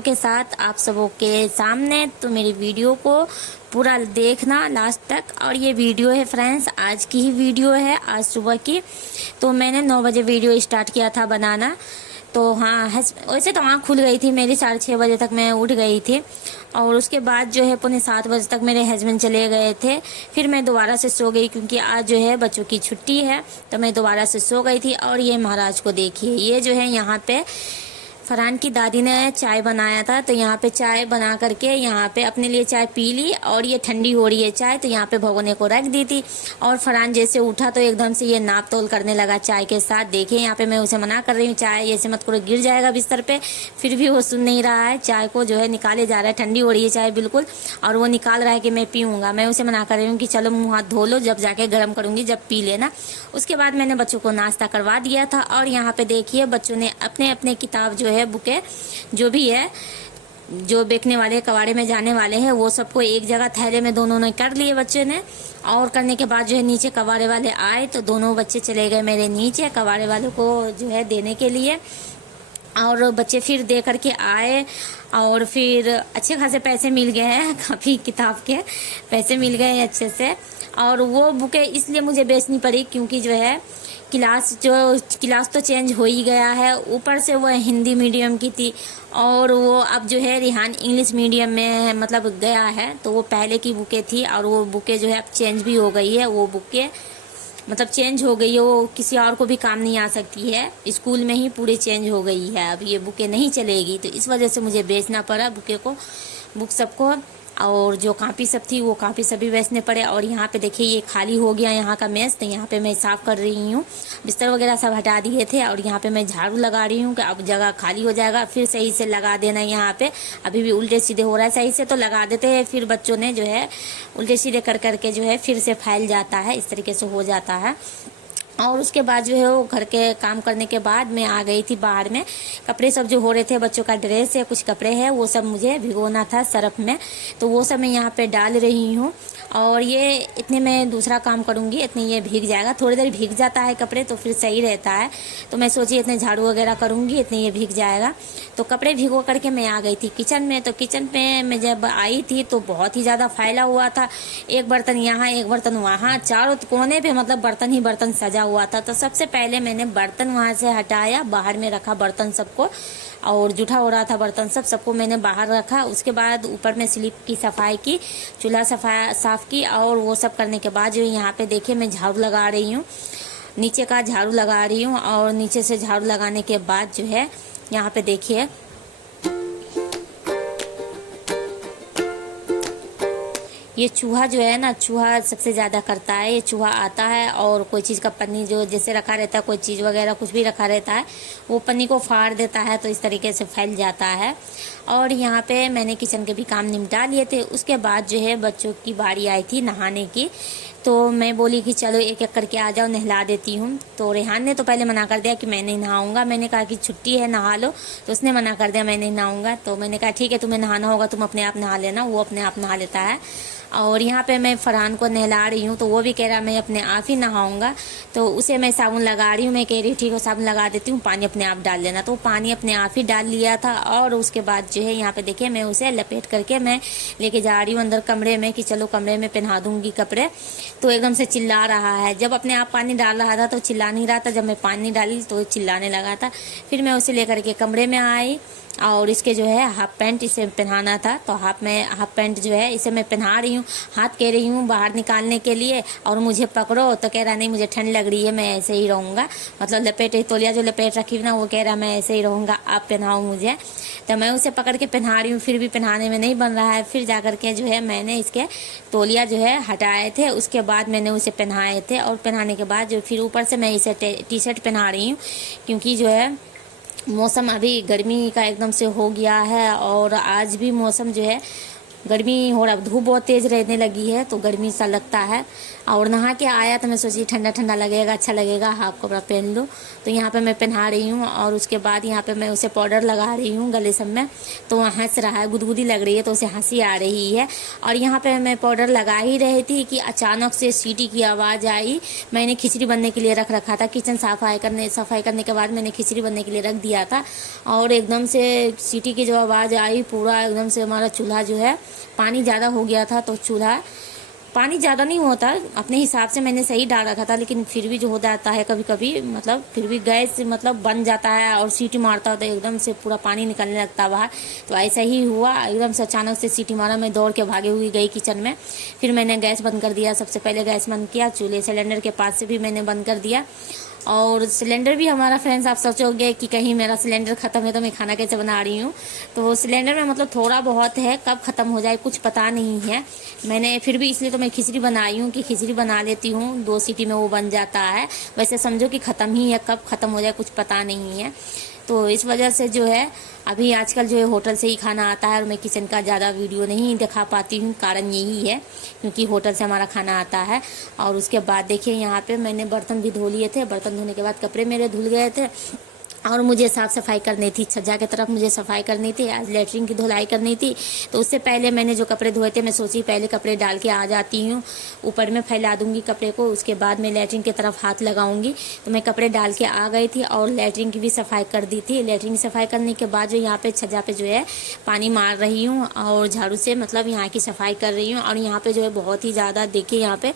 Video के साथ आप सबों के सामने। तो मेरी वीडियो को पूरा देखना लास्ट तक। और ये वीडियो है फ्रेंड्स, आज की ही वीडियो है, आज सुबह की। तो मैंने 9 बजे वीडियो स्टार्ट किया था बनाना। तो हाँ, वैसे तो आँख खुल गई थी मेरी, 6:30 बजे तक मैं उठ गई थी। और उसके बाद जो है 6:45 बजे तक मेरे हस्बैंड चले गए थे। फिर मैं दोबारा से सो गई क्योंकि आज जो है बच्चों की छुट्टी है, तो मैं दोबारा से सो गई थी। और ये महाराज को देखिए, ये जो है यहाँ पे फरहान की दादी ने चाय बनाया था, तो यहाँ पे चाय बना करके यहाँ पे अपने लिए चाय पी ली। और ये ठंडी हो रही है चाय, तो यहाँ पे भगोने को रख दी थी। और फरहान जैसे उठा तो एकदम से ये नाप तोल करने लगा चाय के साथ। देखिए यहाँ पे मैं उसे मना कर रही हूँ, चाय ऐसे मत करो, गिर जाएगा बिस्तर पे। फिर भी वो सुन नहीं रहा है, चाय को जो है निकाले जा रहा है। ठंडी हो रही है चाय बिल्कुल, और वो निकाल रहा है कि मैं पीऊँगा। मैं उसे मना कर रही हूँ कि चलो मुँह हाथ धो लो, जब जाके गर्म करूँगी जब पी लेना। उसके बाद मैंने बच्चों को नाश्ता करवा दिया था। और यहाँ पे देखिए बच्चों ने अपने अपने किताब जो है, बुकें जो भी है, जो बेचने वाले कबाड़े में जाने वाले हैं, वो सबको एक जगह थैले में दोनों ने कर लिए बच्चे ने। और करने के बाद जो है नीचे कबाड़े वाले आए, तो दोनों बच्चे चले गए मेरे नीचे कबाड़े वालों को जो है देने के लिए। और बच्चे फिर दे करके आए, और फिर अच्छे खासे पैसे मिल गए हैं, काफ़ी किताब के पैसे मिल गए हैं अच्छे से। और वो बुकें इसलिए मुझे बेचनी पड़ी क्योंकि जो है क्लास तो चेंज हो ही गया है, ऊपर से वो हिंदी मीडियम की थी। और वो अब जो है रिहान इंग्लिश मीडियम में मतलब गया है, तो वो पहले की बुकें थी। और वो बुकें जो है अब चेंज भी हो गई है, वो बुकें मतलब चेंज हो गई है, वो किसी और को भी काम नहीं आ सकती है, स्कूल में ही पूरी चेंज हो गई है। अब ये बुकें नहीं चलेगी, तो इस वजह से मुझे बेचना पड़ा बुक सबको। और जो कापी सब थी वो कापी सभी बेचने पड़े। और यहाँ पे देखिए ये खाली हो गया यहाँ का मेज, तो यहाँ पे मैं साफ़ कर रही हूँ। बिस्तर वगैरह सब हटा दिए थे, और यहाँ पे मैं झाड़ू लगा रही हूँ कि अब जगह खाली हो जाएगा, फिर सही से लगा देना। यहाँ पे अभी भी उल्टे सीधे हो रहा है, सही से तो लगा देते हैं, फिर बच्चों ने जो है उल्टे सीधे कर करके जो है फिर से फैल जाता है, इस तरीके से हो जाता है। और उसके बाद जो है वो घर के काम करने के बाद मैं आ गई थी बाहर में। कपड़े सब जो हो रहे थे, बच्चों का ड्रेस है, कुछ कपड़े हैं, वो सब मुझे भिगोना था सरफ में, तो वो सब मैं यहाँ पे डाल रही हूँ। और ये इतने में दूसरा काम करूँगी, इतने ये भीग जाएगा, थोड़ी देर भीग जाता है कपड़े तो फिर सही रहता है। तो मैं सोची इतने झाड़ू वगैरह करूँगी, इतने ये भीग जाएगा। तो कपड़े भिगो करके मैं आ गई थी किचन में। तो किचन में मैं जब आई थी तो बहुत ही ज़्यादा फैला हुआ था, एक बर्तन यहाँ एक बर्तन वहाँ, चारों कोने पे मतलब बर्तन ही बर्तन सजा हुआ था। तो सबसे पहले मैंने बर्तन वहाँ से हटाया, बाहर में रखा बर्तन सबको, और जूठा हो रहा था बर्तन सबको मैंने बाहर रखा। उसके बाद ऊपर में स्लिप की सफाई की, चूल्हा साफ़ की। और वो सब करने के बाद जो यहाँ पे देखिए मैं झाड़ू लगा रही हूँ, नीचे का झाड़ू लगा रही हूँ। और नीचे से झाड़ू लगाने के बाद जो है यहाँ पे देखिए ये चूहा जो है ना, चूहा सबसे ज़्यादा करता है। ये चूहा आता है और कोई चीज़ का पन्नी जो जैसे रखा रहता है, कोई चीज़ वगैरह कुछ भी रखा रहता है, वो पन्नी को फाड़ देता है, तो इस तरीके से फैल जाता है। और यहाँ पे मैंने किचन के भी काम निपटा लिए थे। उसके बाद जो है बच्चों की बारी आई थी नहाने की, तो मैं बोली कि चलो एक एक करके आ जाओ, नहला देती हूँ। तो रेहान ने तो पहले मना कर दिया कि मैं नहीं नहाऊंगा। मैंने कहा कि छुट्टी है नहा लो, तो उसने मना कर दिया मैं नहीं नहाऊंगा। तो मैंने कहा ठीक है, तुम्हें नहाना होगा तुम अपने आप नहा लेना, वो अपने आप नहा लेता है। और यहाँ पे मैं फरहान को नहला रही हूँ, तो वो भी कह रहा मैं अपने आप ही नहाऊंगा। तो उसे मैं साबुन लगा रही हूँ, मैं कह रही हूँ ठीक है साबुन लगा देती हूँ, पानी अपने आप डाल लेना। तो पानी अपने आप ही डाल लिया था। और उसके बाद जो है यहाँ पे देखिए मैं उसे लपेट करके मैं लेके जा रही हूँ अंदर कमरे में कि चलो कमरे में पहना दूंगी कपड़े। तो एकदम से चिल्ला रहा है, जब अपने आप पानी डाल रहा था तो चिल्ला नहीं रहा था, जब मैं पानी डाली तो चिल्लाने लगा था। फिर मैं उसे लेकर के कमरे में आई, और इसके जो है हाफ पैंट इसे पहनाना था, तो हाफ पैंट जो है इसे मैं पहना रही हूँ। हाथ कह रही हूँ बाहर निकालने के लिए, और मुझे पकड़ो, तो कह रहा नहीं मुझे ठंड लग रही है, मैं ऐसे ही रहूँगा। मतलब लपेटे तौलिया जो लपेट रखी ना, वो कह रहा मैं ऐसे ही रहूँगा, आप पहनाओ मुझे। तो मैं उसे पकड़ के पहना रही हूँ, फिर भी पहनाने में नहीं बन रहा है। फिर जा कर के जो है मैंने इसके तौलिया जो है हटाए थे, उसके बाद मैंने उसे पहनाए थे। और पहनाने के बाद जो फिर ऊपर से मैं इसे टी शर्ट पहना रही हूँ, क्योंकि जो है मौसम अभी गर्मी का एकदम से हो गया है। और आज भी मौसम जो है गर्मी हो रहा, धूप बहुत तेज रहने लगी है तो गर्मी सा लगता है। और नहा के आया तो मैं सोची ठंडा ठंडा लगेगा, अच्छा लगेगा, हाफ कपड़ा पहन लूँ। तो यहाँ पे मैं पहना रही हूँ और उसके बाद यहाँ पे मैं उसे पाउडर लगा रही हूँ गले सब में। तो वह हंस रहा है, गुदगुदी लग रही है तो उसे हंसी आ रही है। और यहाँ पे मैं पाउडर लगा ही रही थी कि अचानक से सीटी की आवाज़ आई। मैंने खिचड़ी बनने के लिए रख रखा था, किचन सफाई करने के बाद मैंने खिचड़ी बनने के लिए रख दिया था। और एकदम से सीटी की जो आवाज़ आई, पूरा एकदम से हमारा चूल्हा जो है, पानी ज़्यादा हो गया था। तो चूल्हा पानी ज़्यादा नहीं होता, अपने हिसाब से मैंने सही डाल रखा था, लेकिन फिर भी जो हो जाता है कभी कभी, मतलब फिर भी गैस मतलब बन जाता है और सीटी मारता है तो एकदम से पूरा पानी निकलने लगता है बाहर। तो ऐसा ही हुआ, एकदम से अचानक से सीटी मारा, मैं दौड़ के भागे हुई गई किचन में। फिर मैंने गैस बंद कर दिया, सबसे पहले गैस बंद किया, चूल्हे सिलेंडर के पास से भी मैंने बंद कर दिया। और सिलेंडर भी हमारा, फ्रेंड्स आप सोचोगे कि कहीं मेरा सिलेंडर ख़त्म है तो मैं खाना कैसे बना रही हूँ। तो सिलेंडर में मतलब थोड़ा बहुत है, कब ख़त्म हो जाए कुछ पता नहीं है। मैंने फिर भी इसलिए तो मैं खिचड़ी बनाई हूँ कि खिचड़ी बना लेती हूँ, 2 सीटी में वो बन जाता है। वैसे समझो कि ख़त्म ही है, कब ख़त्म हो जाए कुछ पता नहीं है। तो इस वजह से जो है अभी आजकल जो है होटल से ही खाना आता है और मैं किचन का ज़्यादा वीडियो नहीं दिखा पाती हूँ, कारण यही है क्योंकि होटल से हमारा खाना आता है। और उसके बाद देखिए यहाँ पे मैंने बर्तन भी धो लिए थे, बर्तन धोने के बाद कपड़े मेरे धुल गए थे और मुझे साफ़ सफाई करनी थी, छज्जा की तरफ मुझे सफाई करनी थी, आज लेटरिन की धुलाई करनी थी। तो उससे पहले मैंने जो कपड़े धोए थे, मैं सोची पहले कपड़े डाल के आ जाती हूँ, ऊपर में फैला दूंगी कपड़े को, उसके बाद मैं लेटरिन की तरफ हाथ लगाऊंगी। तो मैं कपड़े डाल के आ गई थी और लेटरिन की भी सफाई कर दी थी। लेटरिन की सफाई करने के बाद जो यहाँ पे छज्जा पे जो है पानी मार रही हूँ और झाड़ू से मतलब यहाँ की सफाई कर रही हूँ। और यहाँ पे जो है बहुत ही ज़्यादा, देखिए यहाँ पे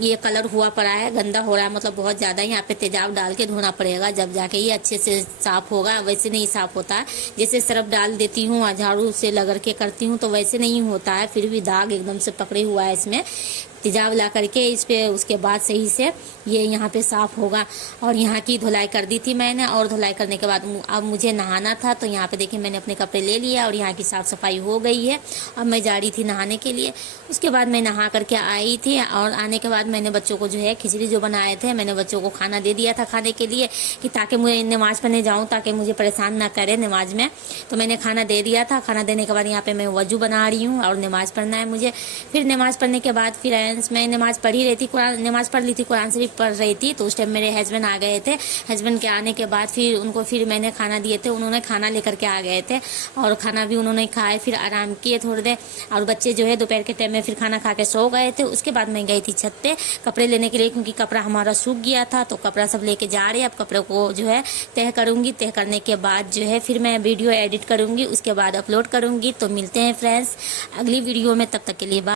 ये कलर हुआ पड़ा है, गंदा हो रहा है, मतलब बहुत ज़्यादा। यहाँ पे तेजाब डाल के धोना पड़ेगा, जब जाके ये अच्छे से साफ़ होगा, वैसे नहीं साफ़ होता है। जैसे सरफ डाल देती हूँ और झाड़ू से रगड़ के करती हूँ तो वैसे नहीं होता है, फिर भी दाग एकदम से पकड़े हुआ है इसमें। तेजाब ला करके इस पे उसके बाद सही से ये यहाँ पे साफ़ होगा। और यहाँ की धुलाई कर दी थी मैंने, और धुलाई करने के बाद अब मुझे नहाना था। तो यहाँ पे देखिए मैंने अपने कपड़े ले लिया और यहाँ की साफ़ सफाई हो गई है। अब मैं जा रही थी नहाने के लिए। उसके बाद मैं नहा करके आई थी और आने के बाद मैंने बच्चों को जो है खिचड़ी जो बनाए थे, मैंने बच्चों को खाना दे दिया था खाने के लिए, कि ताकि मुझे नमाज़ पढ़ने जाऊँ, ताकि मुझे परेशान ना करे नमाज में। तो मैंने खाना दे दिया था। खाना देने के बाद यहाँ पे मैं वजू बना रही हूँ और नमाज़ पढ़ना है मुझे। फिर नमाज़ पढ़ने के बाद फिर मैं नमाज़ पढ़ी रही थी, कुरान नमाज़ पढ़ ली थी, कुरान शरीफ पढ़ रही थी। तो उस टाइम मेरे हस्बैंड आ गए थे। हस्बैंड के आने के बाद फिर उनको फिर मैंने खाना दिए थे, उन्होंने खाना लेकर के आ गए थे और खाना भी उन्होंने खाए, फिर आराम किए थोड़ी देर। और बच्चे जो है दोपहर के टाइम में फिर खाना खा के सो गए थे। उसके बाद मैं गई थी छत पे कपड़े लेने के लिए, क्योंकि कपड़ा हमारा सूख गया था। तो कपड़ा सब लेके जा रहे हैं। अब कपड़ों को जो है तह करूँगी, तह करने के बाद जो है फिर मैं वीडियो एडिट करूँगी, उसके बाद अपलोड करूँगी। तो मिलते हैं फ्रेंड्स अगली वीडियो में, तब तक के लिए बाय।